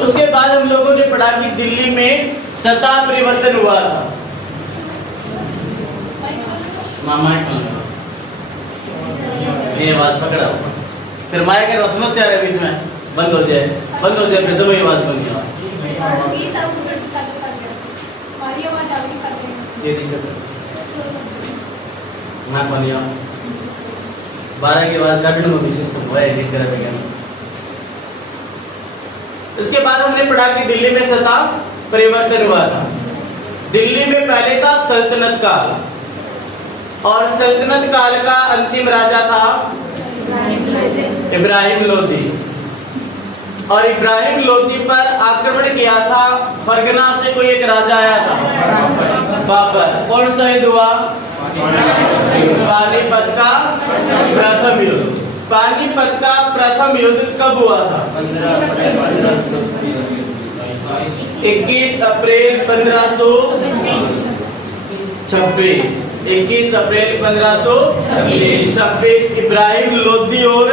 उसके बाद हम लोगों ने पढ़ा कि दिल्ली में सत्ता परिवर्तन हुआ था। मामा ये बात पकड़ा, फिर माया के रस्म से आ रहे बीच में बंद हो जाए, फिर तो वही बात बन गया। ये दिक्कत है मैं बनिया 12 के बाद काटने में विशेष तो हुआ एडिट करा गया। इसके बाद हमने पढ़ा कि दिल्ली में सत्ता परिवर्तन हुआ था। दिल्ली में पहले था सल्तनत काल, और सल्तनत काल का अंतिम राजा था इब्राहिम लोदी, और इब्राहिम लोदी पर आक्रमण किया था फरगना से कोई एक राजा आया था बाबर। कौन सा युद्ध हुआ? पानीपत का प्रथम युद्ध। पानीपत का प्रथम युद्ध कब हुआ था? 21 अप्रैल 1526। 21 अप्रैल 1526 इब्राहिम लोदी और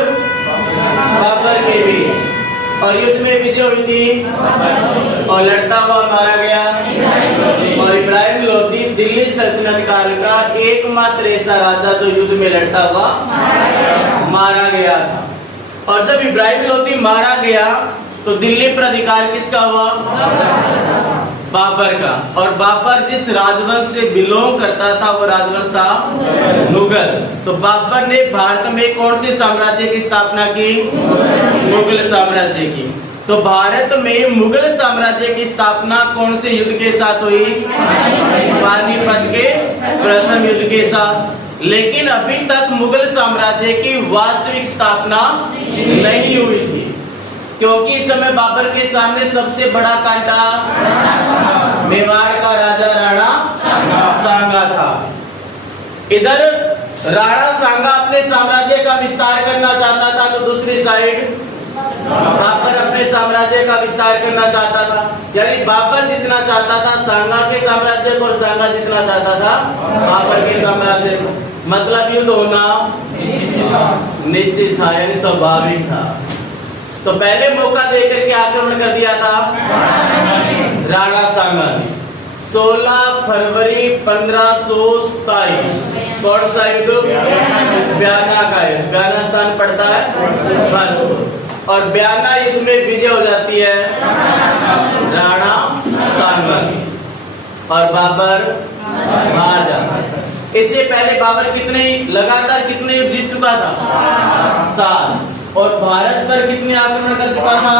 बाबर के बीच, और युद्ध में विजय हुई थी और लड़ता हुआ मारा गया। और इब्राहिम लोदी दिल्ली सल्तनत काल का एकमात्र ऐसा राजा जो युद्ध में लड़ता हुआ मारा गया था। और जब इब्राहिम लोदी मारा गया तो दिल्ली पर अधिकार किसका हुआ? बाबर का। और बाबर जिस राजवंश से बिलोंग करता था वो राजवंश था मुगल। तो बाबर ने भारत में कौन से साम्राज्य की स्थापना की? मुगल साम्राज्य की। तो भारत में मुगल साम्राज्य की स्थापना कौन से युद्ध के साथ हुई? पानीपत के प्रथम युद्ध के साथ। लेकिन अभी तक मुगल साम्राज्य की वास्तविक स्थापना नहीं हुई थी, क्योंकि इस समय बाबर के सामने सबसे बड़ा कांटा मेवाड़ का राजा राणा सांगा था। इधर राणा सांगा अपने साम्राज्य का विस्तार करना चाहता था, तो दूसरी साइड बाबर अपने साम्राज्य का विस्तार करना चाहता था। यानी बाबर जितना चाहता था सांगा के साम्राज्य को, और सांगा जितना चाहता था बाबर के साम्राज्य को। मतलब युद्ध होना निश्चित था, यानी स्वाभाविक था। तो पहले मौका देकर के आक्रमण कर दिया था राणा सांगा ने। 16 फरवरी 1527 कौन सा युद्ध? ब्याना का युद्ध। ब्याना स्थान पड़ता है भारत, और ब्याना युद्ध में विजय हो जाती है राणा सांगा की, और बाबर हार जाता है। इससे पहले बाबर लगातार कितने युद्ध जीत चुका था? 7। और भारत पर कितने आक्रमण कर चुका था?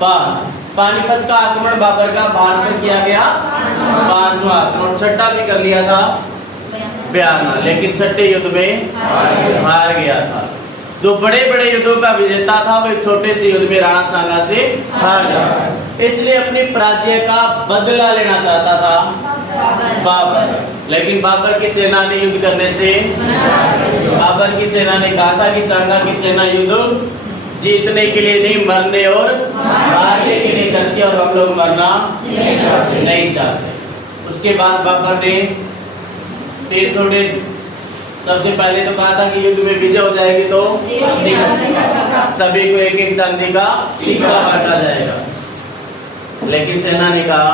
5। पानीपत का आक्रमण बाबर का भारत पर किया गया 5वां आक्रमण। छठा भी कर लिया था ब्याना, लेकिन छठे युद्ध में हार गया था। जो बड़े बड़े युद्धों का विजेता था वो एक छोटे से युद्ध में राणा सांगा से हार गया। इसलिए अपने पराजय का बदला लेना चाहता था बाबर, लेकिन बाबर की सेना ने युद्ध करने से बाबर की सेना ने कहा था कि सांगा की सेना युद्ध जीतने के लिए नहीं, मरने और हारने के लिए करती है, और हम लोग मरना नहीं चाहते। उसके बाद बाबर ने तीर छोड़े। सबसे पहले तो कहा था कि युद्ध में विजय हो जाएगी तो सभी को एक एक चांदी का सिक्का बांटा जाएगा, लेकिन सेना ने कहा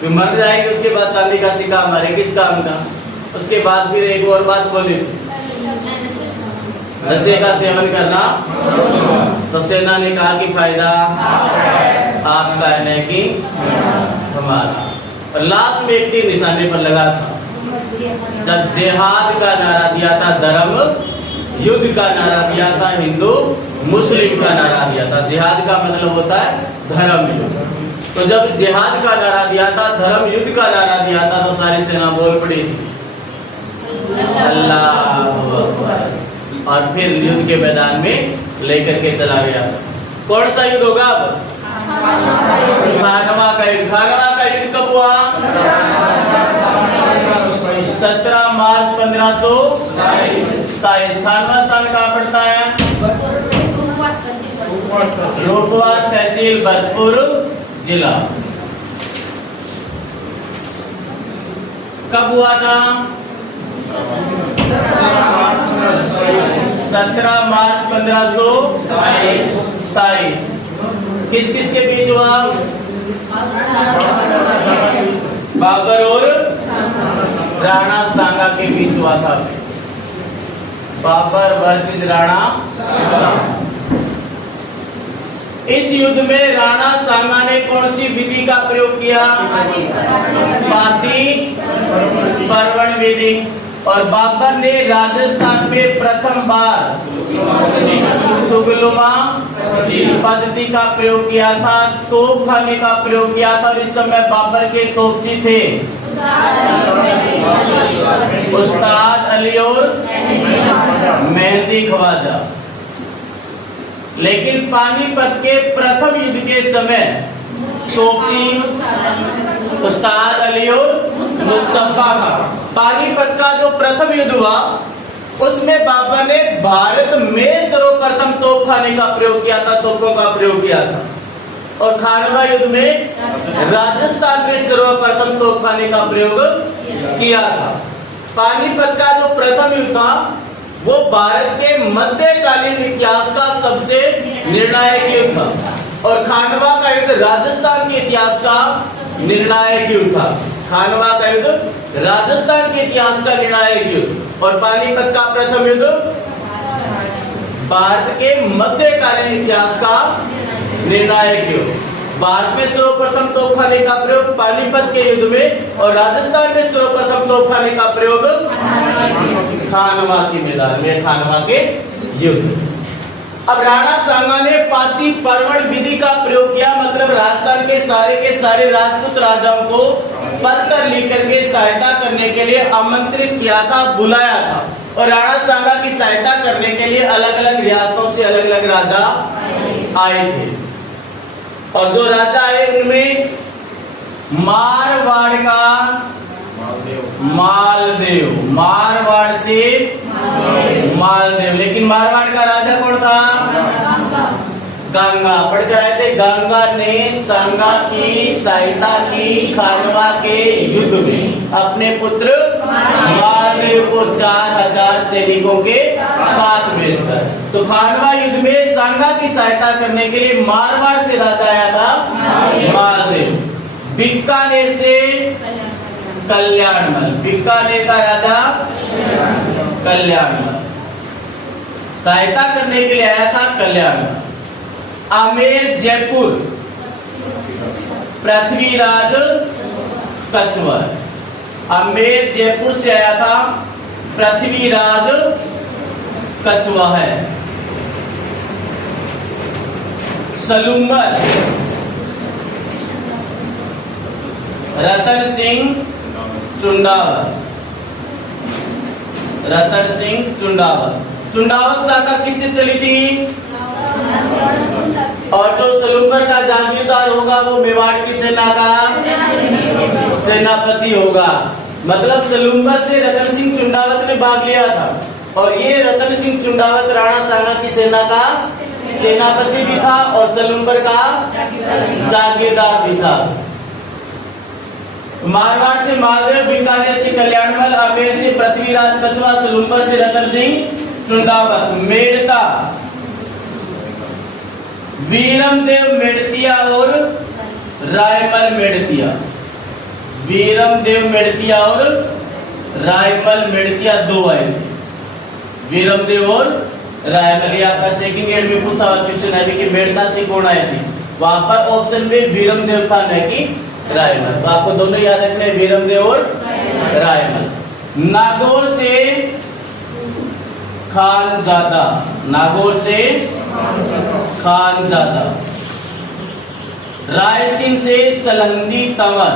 कि मर जाएगी उसके बाद चांदी का सिक्का हमारे किस काम का। उसके बाद फिर एक और बात बोली, नशे का सेवन करना। तो सेना ने कहा कि फायदा आपका है नहीं कि हमारा। और लास्ट में एक तीर निशाने पर लगा था, जब जिहाद का नारा दिया था, धर्म युद्ध का नारा दिया था, हिंदू मुस्लिम का नारा दिया था। जिहाद का मतलब होता है धर्म युद्ध। तो जब जिहाद का नारा दिया था, धर्म युद्ध का नारा दिया था, तो सारी सेना बोल पड़ी थी अल्लाहू अकबर, और फिर युद्ध के मैदान में लेकर के चला गया। कौन सा युद्ध होगा अब? खानवा का युद्ध। खानवा का युद्ध कब हुआ? 17 मार्च 1527। खानवा स्थान कहाँ पड़ता है? रूपवास तहसील, भरतपुर जिला। कब हुआ था? 17 मार्च 1527। किस किस के बीच हुआ? बाबर और राणा सांगा के बीच हुआ था। बाबर वर्सेस राणा सांगा। इस युद्ध में राणा सांगा ने कौन सी विधि का प्रयोग किया? पाती पर्वण विधि। और बाबर ने राजस्थान में प्रथम बार तुगलुमा पद्धति का प्रयोग किया था, तोप खाने का प्रयोग किया था। और इस समय बाबर के तोपची थे उस्ताद अली और मेहंदी ख्वाजा। लेकिन पानीपत के प्रथम युद्ध के समय तोपची उस्ताद अली और मुस्तफा था। पानीपत का जो प्रथम युद्ध हुआ उसमें बाबर ने भारत में सर्वप्रथम तोपखाने का प्रयोग किया था, तोपों का प्रयोग किया था। और खानवा युद्ध में राजस्थान में सर्वप्रथम तोपखाने का प्रयोग किया था। पानीपत का जो प्रथम युद्ध था वो भारत के मध्यकालीन इतिहास का सबसे निर्णायक युद्ध था। और खानवा का युद्ध राजस्थान के इतिहास का निर्णायक युद्ध था। खानवा का युद्ध राजस्थान के इतिहास का निर्णायक युद्ध। और पानीपत का प्रथम युद्ध भारत के मध्यकालीन इतिहास का निर्णायक युद्ध। भारत में सर्वप्रथम तोपखाने का प्रयोग पानीपत के युद्ध में और राजस्थान में सर्वप्रथम तोपखाने का प्रयोग खानवा के मैदान में, खानवा के युद्ध। अब राणा सांगा ने पाती पर्वण विधि का प्रयोग किया, मतलब राजस्थान के सारे राजपूत राजाओं को पत्र लिख करके सहायता करने के लिए आमंत्रित किया था, बुलाया था। और राणा सांगा की सहायता करने के लिए अलग अलग रियासतों से अलग अलग राजा आए थे। और जो राजा आए उनमें मारवाड़ का मालदेव, मारवाड़ से मालदेव। लेकिन मारवाड़ का राजा कौन था? गंगा। पढ़ के आए थे। गंगा ने सांगा की सहायता की खानवा के युद्ध में अपने पुत्र मालदेव को 4000 सैनिकों के साथ भेजकर। तो खानवा युद्ध में सांगा की सहायता करने के लिए मारवाड़ से राजा आया था मालदेव। बीकानेर से कल्याणमल, बीकानेर का राजा कल्याणमल सहायता करने के लिए आया था कल्याणमल। आमेर जयपुर पृथ्वीराज कछवार। आमेर जयपुर से आया था पृथ्वीराज कछवा है। सलूमर रतन सिंह चुंडावत, रतन सिंह चुंडावत। चुंडावत शाखा किससे चली थी? और जो सलूमर का जागीरदार होगा वो मेवाड़ की सेना का सेनापति होगा। मतलब सलूमर से रतन सिंह चुंडावत ने भाग लिया था। और ये रतन सिंह चुंडावत राणा सांगा की सेना का सेनापति भी था और सलूमर का जागीरदार भी था। मारवाड़ से मालदेव, बीकानेर से कल्याणमल, आमेर से पृथ्वीराज कछवा, सलूमर से रतन सिंह चुंडावत। मेड़ता वीरमदेव मेड़तिया और रायमल मेड़तिया। वीरमदेव मेड़तिया और रायमल मेड़तिया दो आए थे। वीरमदेव और रायमल। ये आपका सेकंड ग्रेड में पूछा हुआ क्वेश्चन है कि मेड़ता से कौन आए थे। वहां पर ऑप्शन में वीरमदेव था न कि रायमल। तो आपको दोनों याद रखने, वीरमदेव और रायमल। नागौर से खानजादा, नागौर से खानजादा। रायसेन से सलहंदी तंवर,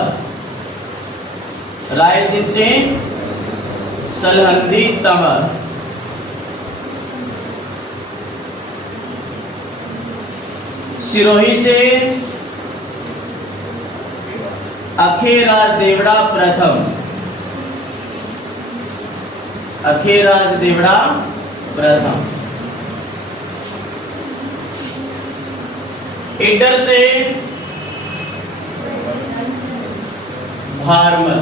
रायसेन से सलहंदी तंवर। सिरोही से अखेराज देवड़ा प्रथम, अखेराज देवड़ा प्रथम। इडर से भारमल।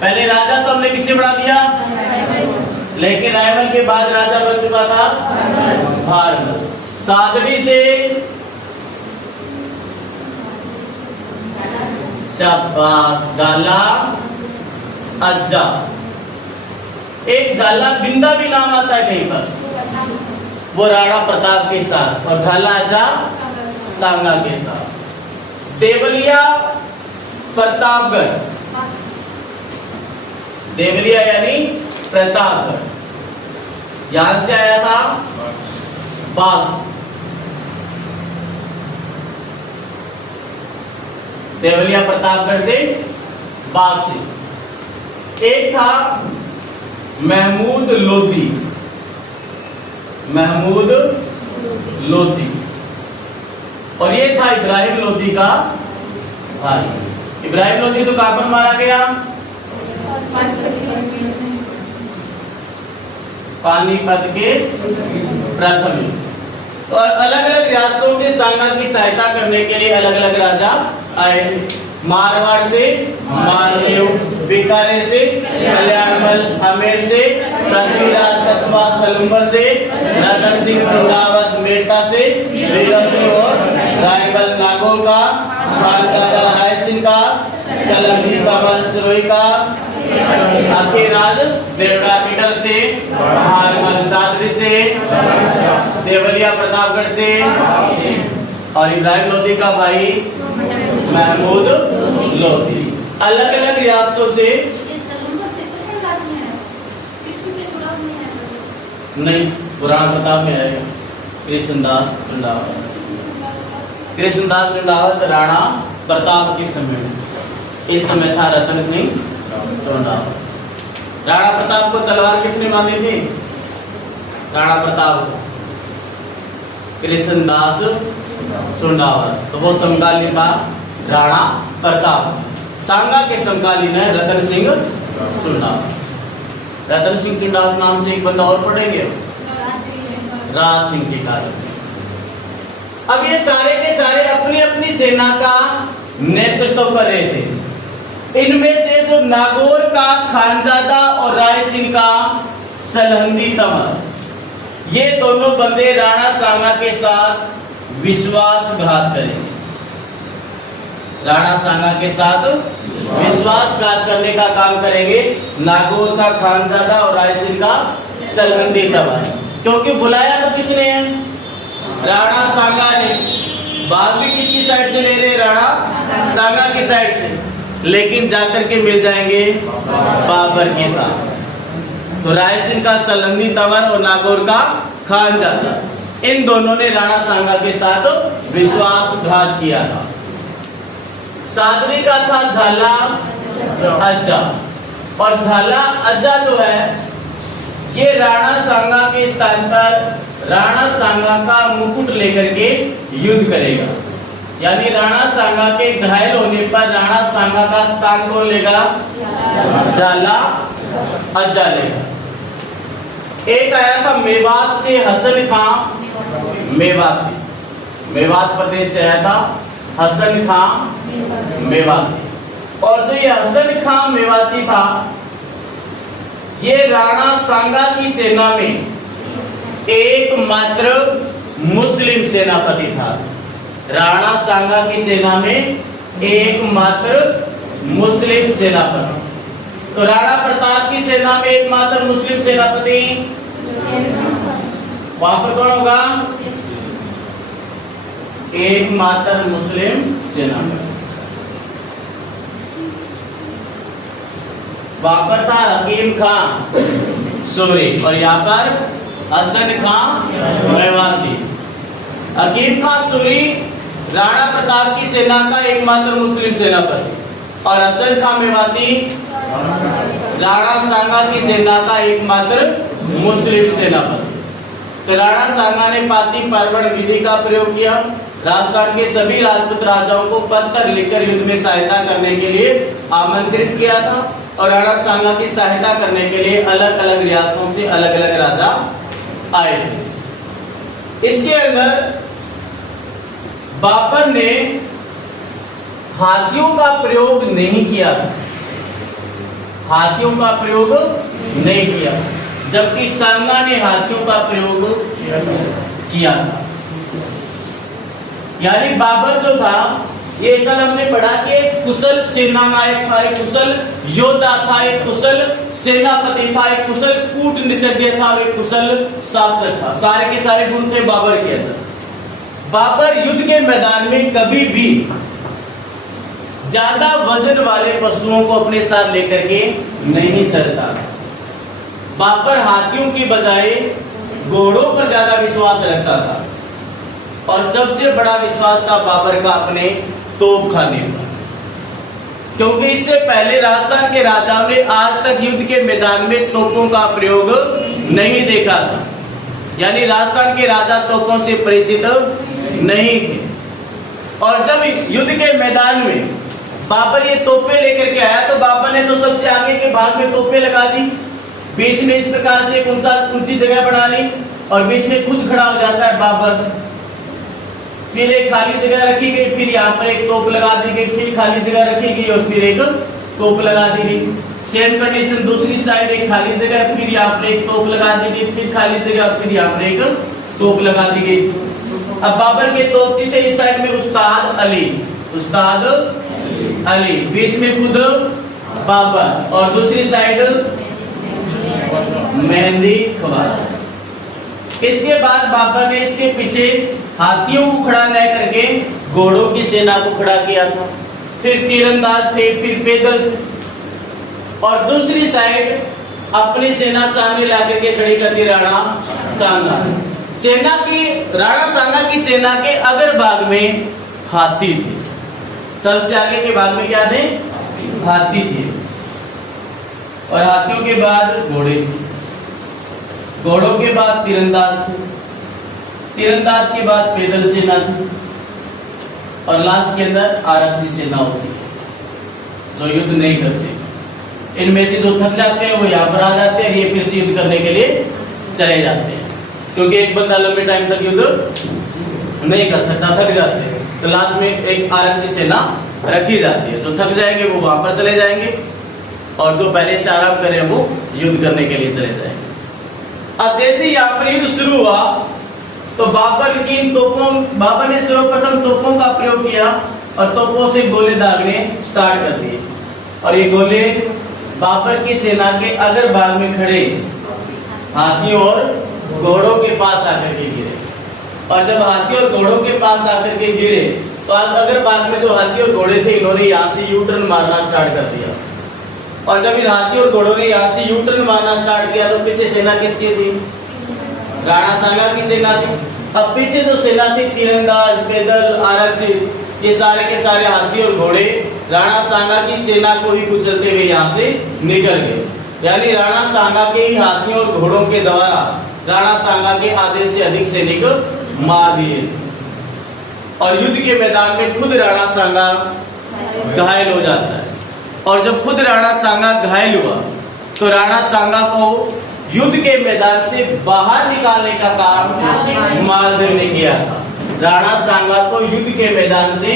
पहले राजा तो हमने किसे बढ़ा दिया? लेकिन रायमल के बाद राजा बन चुका था भारमल। सादरी से शाबाश, झाला अज्जा। एक झाला बिंदा भी नाम आता है कहीं पर, वो राणा प्रताप के साथ, और झाला अज्जा सांगा के साथ। देवलिया प्रतापगढ़, देवलिया यानी प्रतापगढ़, यहां से आया था बाग से। देवलिया प्रतापगढ़ से, बाग से। एक था महमूद लोधी, महमूद लोधी, और ये था इब्राहिम लोधी का भाई। इब्राहिम लोधी तो कहां पर मारा गया? पानीपत के प्रथम युद्ध। तो अलग अलग रियासतों से सांगा की सहायता करने के लिए अलग अलग राजा आए थे। मारवाड़ से मालदेव, बीकानेर से कल्याणमल, अमेर से पृथ्वीराज कछवा, सलूम्बर से रतन सिंह चुंडावत, मेड़ता से वीरमपुर और रायमल, नागौर का खानजादा राय सिंह का, सलंगी कमल सिरोही का, अखेराज देवड़ा पीटल से, हारमल सादरी से, देवलिया प्रतापगढ़ से, और इब्राहिम लोधी का भाई महमूद लोधी। अलग अलग रियासतों से नहीं, पुराण प्रताप में है। कृष्णदास चुंडावत, कृष्णदास चुंडावत राणा प्रताप के समय में, इस समय था रतन सिंह चुंडावत। राणा प्रताप को तलवार किसने बांधी थी? राणा प्रताप को कृष्णदास चुंडावत, तो वो समकालीन था राणा प्रताप। सांगा के समकालीन है रतन सिंह चुंडावत। रतन सिंह चुंडावत नाम से एक बंदा और पढ़ेंगे, राज सिंह के कारण। अब ये सारे के सारे अपनी अपनी सेना का नेतृत्व कर रहे थे। इनमें से जो नागौर का खानजादा और राय सिंह का सलहंदी तंवर, ये दोनों बंदे राणा सांगा के साथ विश्वासघात करेंगे। राणा सांगा के साथ विश्वासघात करने का काम करेंगे। नागौर का खानजादा और राय सिंह का सलहंदी तंवर, क्योंकि बुलाया तो किसने है? राणा सांगा ने। बाग भी किसकी साइड से ले रहे? राणा सांगा की साइड से, लेकिन जाकर के मिल जाएंगे बाबर के साथ। तो राय सिंह का सलहंदी तंवर और नागौर का खानजादा, इन दोनों ने राणा सांगा के साथ विश्वासघात किया था। सादरी का था झाला अज्जा, और झाला अज्जा जो है ये राणा सांगा के स्थान पर राणा सांगा का मुकुट लेकर के युद्ध करेगा। यानी राणा सांगा के घायल होने पर राणा सांगा का स्थान कौन लेगा? झाला अज्जा लेगा। एक आया था मेवात से हसन खां, मेवात प्रदेश से आया था हसन खां मेवाती। और जो ये हसन खां मेवाती था, ये राणा सांगा की सेना में एकमात्र मुस्लिम सेनापति था। राणा सांगा की सेना में एकमात्र मुस्लिम सेनापति। तो राणा प्रताप की सेना में एकमात्र मुस्लिम सेनापति वहां पर कौन होगा? एकमात्र मुस्लिम सेनापति। वहां पर था हकीम खां सूरी, और यहाँ पर हसन खां मेवाती। हकीम खां सूरी राणा प्रताप की सेना का एकमात्र मुस्लिम सेनापति, और हसन खां मेवाती राणा सांगा की सेना का एकमात्र मुस्लिम सेनापति। तो राणा सांगा ने पाती पार्वण विधि का प्रयोग किया। राजस्थान के सभी राजपूत राजाओं को पत्र लिखकर युद्ध में सहायता करने के लिए आमंत्रित किया था, और राणा सांगा की सहायता करने के लिए अलग अलग रियासतों से अलग अलग राजा आए थे। इसके अंदर बाबर ने हाथियों का प्रयोग नहीं किया, हाथियों का प्रयोग नहीं किया, जबकि सांगा ने हाथियों का प्रयोग किया था। यानी बाबर जो था ये कल हमने पढ़ा कि एक कुशल सेना नायक था, एक कुशल योद्धा था, एक कुशल सेनापति था, एक कुशल कूटनीतिज्ञ था और एक कुशल शासक था। सारे के सारे गुण थे बाबर के अंदर। बाबर युद्ध के मैदान में कभी भी ज्यादा वजन वाले पशुओं को अपने साथ लेकर के नहीं चलता। बाबर हाथियों की बजाय घोड़ों पर ज्यादा विश्वास रखता था और सबसे बड़ा विश्वास था बाबर का अपने तोप खाने पर, क्योंकि इससे पहले राजस्थान के राजाओं ने आज तक युद्ध के मैदान में तोपों का प्रयोग नहीं देखा था। यानी राजस्थान के राजा तोपों से परिचित नहीं थे। और जब युद्ध के मैदान में बाबर ये तोपें लेकर के आया तो बाबर ने तो सबसे आगे के भाग में तोपें लगा दी, बीच में इस प्रकार से ऊंची जगह बना ली और बीच में खुद खड़ा हो जाता है बाबर। फिर एक खाली जगह रखी गई, फिर यहाँ पर एक तोप लगा दी गई, फिर खाली जगह रखी गई और फिर एक तोप लगा दी गई। सेम कंडीशन दूसरी साइड, एक खाली जगह, फिर यहाँ पर एक तोप लगा दी गई, फिर खाली जगह और फिर यहाँ पर एक तोप लगा दी गई। अब बाबर के तोपती थे इस साइड में उस्ताद अली, बीच में खुद बाबर और दूसरी साइड मेहंदी ख्वाजा। इसके बाद बाबर ने इसके पीछे हाथियों को खड़ा न करके घोड़ों की सेना को खड़ा किया था। फिर तीरंदाज थे, फिर पैदल थे और दूसरी साइड अपनी सेना सामने ला करके खड़ी कर दी राणा सांगा। राणा सांगा की सेना के अगर भाग में हाथी थे, सबसे आगे के भाग में क्या थे? हाथी थे और हाथियों के बाद घोड़े थे, घोड़ों के बाद तीरंदाज थे, तीरंदाज के बाद पैदल सेना थी और लास्ट के अंदर आरक्षी सेना होती है जो युद्ध नहीं करते। इनमें से जो थक जाते हैं वो यहाँ पर आ जाते हैं, ये फिर से युद्ध करने के लिए चले जाते हैं, क्योंकि एक बंदा लंबे टाइम तक युद्ध नहीं कर सकता, थक जाते हैं। तो लास्ट में एक आरक्षी सेना रखी जाती है, जो थक जाएंगे वो वहां पर चले जाएंगे और जो पहले से आराम करें वो युद्ध करने के लिए चले जाएंगे। अब जैसे ही यहाँ पर युद्ध शुरू हुआ तो बाबर ने सर्वप्रथम तोपों का प्रयोग किया और तोपों से गोले दागने स्टार्ट कर दिए और ये गोले बाबर की सेना के अगर भाग में खड़े हाथियों और घोड़ों के पास आकर के गिरे। और जब हाथी और घोड़ों के पास आकर के गिरे तो अगर भाग में जो हाथी और घोड़े थे इन्होंने यहाँ से यू टर्न मारना स्टार्ट कर दिया। और जब इन हाथी और घोड़ों ने यहाँ से यू टर्न मारना स्टार्ट किया तो पीछे सेना किसकी थी? राणा सांगा की सेना थी। अब पीछे जो सेना थी तीरंदाज, पैदल, आरक्षित, ये सारे के सारे हाथी और घोड़े राणा सांगा की सेना को ही कुचलते हुए यहाँ से निकल गए। यानी राणा सांगा के ही हाथियों और घोड़ों के द्वारा राणा सांगा के आधे से अधिक सैनिक मार दिए और युद्ध के मैदान में खुद राणा सांगा घायल हो जाता है। और जब खुद राणा सांगा घायल हुआ तो राणा सांगा को युद्ध के मैदान से बाहर निकालने का काम मालदेव ने किया था। राणा सांगा को युद्ध के मैदान से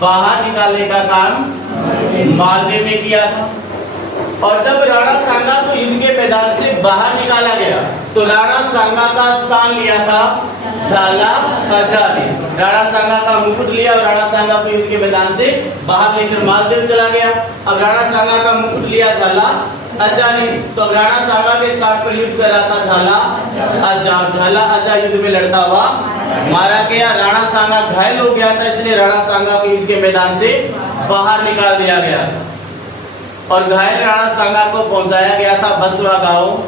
बाहर निकालने का काम मालदेव ने किया था। और जब राणा सांगा को युद्ध के मैदान से बाहर निकाला गया तो राणा सांगा का स्थान लिया था झाला अजा ने। राणा सांगा का मुकुट लिया और राणा सांगा को युद्ध के मैदान से बाहर लेकर मालदेव चला गया। अब राणा सांगा का मुकुट लिया झाला अजा ने, तो अब राणा सांगा के स्थान पर युद्ध कर रहा था झाला अजा युद्ध में लड़ता हुआ मारा गया। राणा सांगा घायल हो गया था, इसलिए राणा सांगा को युद्ध के मैदान से बाहर निकाल दिया गया और घायल राणा सांगा को पहुंचाया गया था बसवा गांव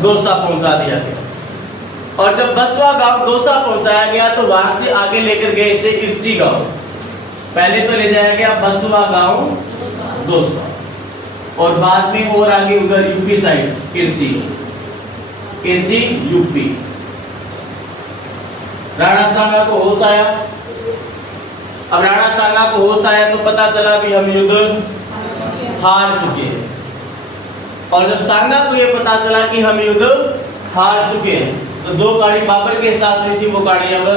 दोसा पहुंचा दिया गया। और जब बसवा गांव दोसा पहुंचाया गया तो वहां से आगे लेकर गए इसे इर्ची गांव। पहले तो ले जाया गया बसवा गांव दोसा और बाद में और आगे उधर यूपी साइड किरची यूपी। राणा सांगा को होश आया। अब राणा सांगा को होश आया तो पता चला भी हम युद्ध हार चुके हैं। और जब सांगा को यह पता चला कि हम युद्ध हार चुके हैं तो जो गाड़ी बाबर के साथ हुई थी वो गाड़ी अब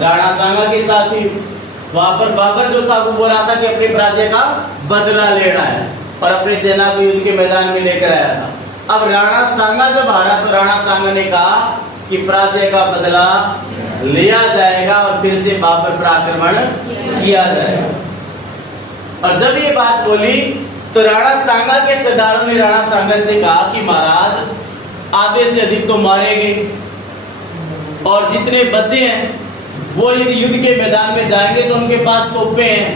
राणा सांगा के साथ थी। वहां पर बाबर जो था वो बोल रहा था कि अपने पराजय का बदला लेना है और अपनी सेना को युद्ध के मैदान में लेकर आया था। अब राणा सांगा जब हारा तो राणा सांगा ने कहा कि पराजय का बदला लिया जाएगा और फिर से बाबर पर आक्रमण किया जाएगा। और जब ये बात बोली तो राणा सांगा के सरदारों ने राणा सांगा से कहा कि महाराज आधे से अधिक तो मारेंगे और जितने बचे हैं वो यदि युद्ध के मैदान में जाएंगे तो उनके पास तोपें हैं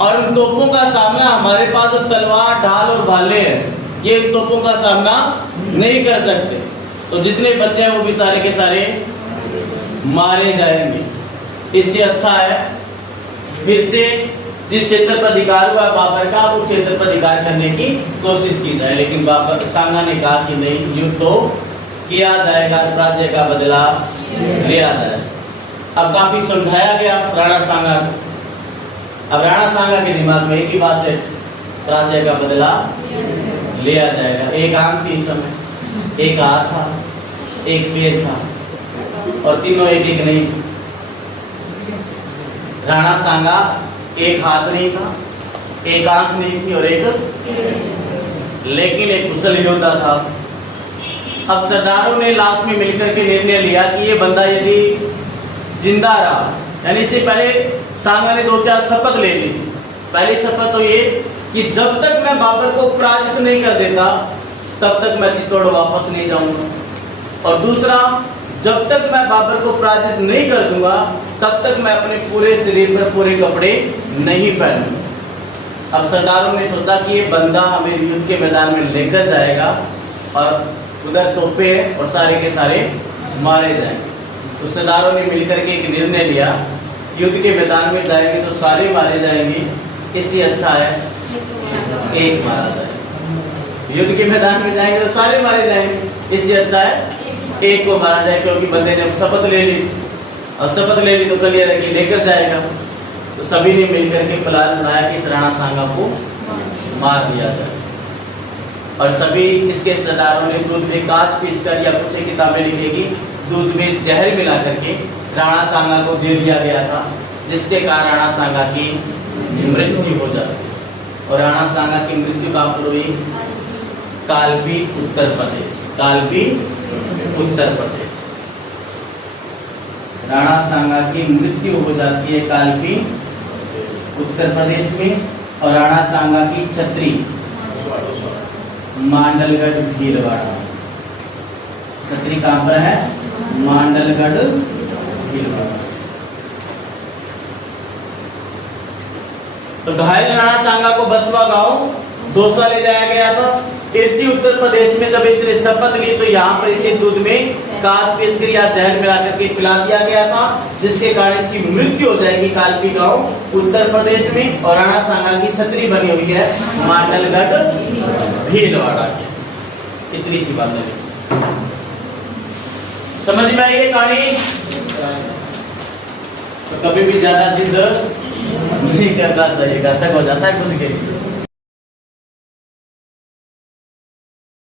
और उन तोपों का सामना हमारे पास तो तलवार ढाल और भाले हैं, ये इन तोपों का सामना नहीं कर सकते। तो जितने बच्चे हैं वो भी सारे के सारे मारे जाएंगे। इससे अच्छा है फिर से जिस क्षेत्र पर अधिकार हुआ बाबर का उस क्षेत्र पर अधिकार करने की कोशिश की जाए। लेकिन बाबर सांगा ने कहा कि नहीं, युद्ध तो किया जाएगा, राज्य का बदला लिया जाए। अब काफी समझाया गया राणा सांगा को। अब राणा सांगा के दिमाग में एक ही बात है, राज्य का बदला लिया जाएगा। एक आंख थी इस समय, एक हाथ था, एक पैर था और तीनों एक एक नहीं थे। राणा सांगा एक हाथ नहीं था, एक आंख नहीं थी और एक, लेकिन एक कुशल योद्धा था। अब सरदारों ने लास्ट में मिलकर के निर्णय लिया कि ये बंदा यदि जिंदा रहा, यानी इससे पहले सांगा ने 2-4 शपथ ले ली थी। पहली शपथ तो ये कि जब तक मैं बाबर को पराजित नहीं कर देता तब तक मैं चित्तौड़ वापस नहीं जाऊंगा, और दूसरा जब तक मैं बाबर को पराजित नहीं कर दूंगा तब तक मैं अपने पूरे शरीर पर पूरे कपड़े नहीं पहनूंगा। अब सरदारों ने सोचा कि ये बंदा हमें युद्ध के मैदान में लेकर जाएगा और उधर तोपे और सारे के सारे मारे जाएंगे। तो सरदारों ने मिलकर के एक निर्णय लिया, युद्ध के मैदान में जाएंगे तो सारे मारे जाएंगे, इससे अच्छा है एक मारा जाए। युद्ध के मैदान में जाएंगे तो सारे मारे जाएंगे, इससे अच्छा है एक को मारा जाए, क्योंकि बंदे ने शपथ ले ली और शपथ ले ली तो क्लियर है कि लेकर जाएगा। तो सभी ने मिलकर के प्लान बनाया कि इस राणा सांगा को मार दिया जाए। और सभी इसके सरदारों ने दूध में कांच पीसकर, या कुछ किताबें लिखेगी, दूध में जहर मिला करके राणा सांगा को दे दिया गया था, जिसके कारण राणा सांगा की मृत्यु हो जाती। और राणा सांगा की मृत्यु कहाँ पर हुई? कालपी उत्तर प्रदेश। कालपी उत्तर प्रदेश। राणा सांगा की मृत्यु हो जाती है कालपी उत्तर प्रदेश में। और राणा सांगा की छत्री मांडलगढ़ भीलवाड़ा। छत्री कहाँ पर है? मांडलगढ़ भीलवाड़ा। तो घायल राणा सांगा को बसवा गांव दौसा ले जाया गया था। इर्ची उत्तर प्रदेश में जब इसने शपथ ली तो यहाँ पर इसे दूध में कांच पीसकर या जहर मिला करके पिला दिया गया था, जिसके कारण इसकी मृत्यु हो जाएगी कालपी गांव उत्तर प्रदेश में। और राणा सांगा की छत्री बनी हुई है मांडलगढ़ भीलवाड़ा की। इतनी सी बात है, समझ में आई ये कहानी? तो कभी भी ज्यादा जिद नहीं करना चाहिए, घातक हो जाता है खुद के।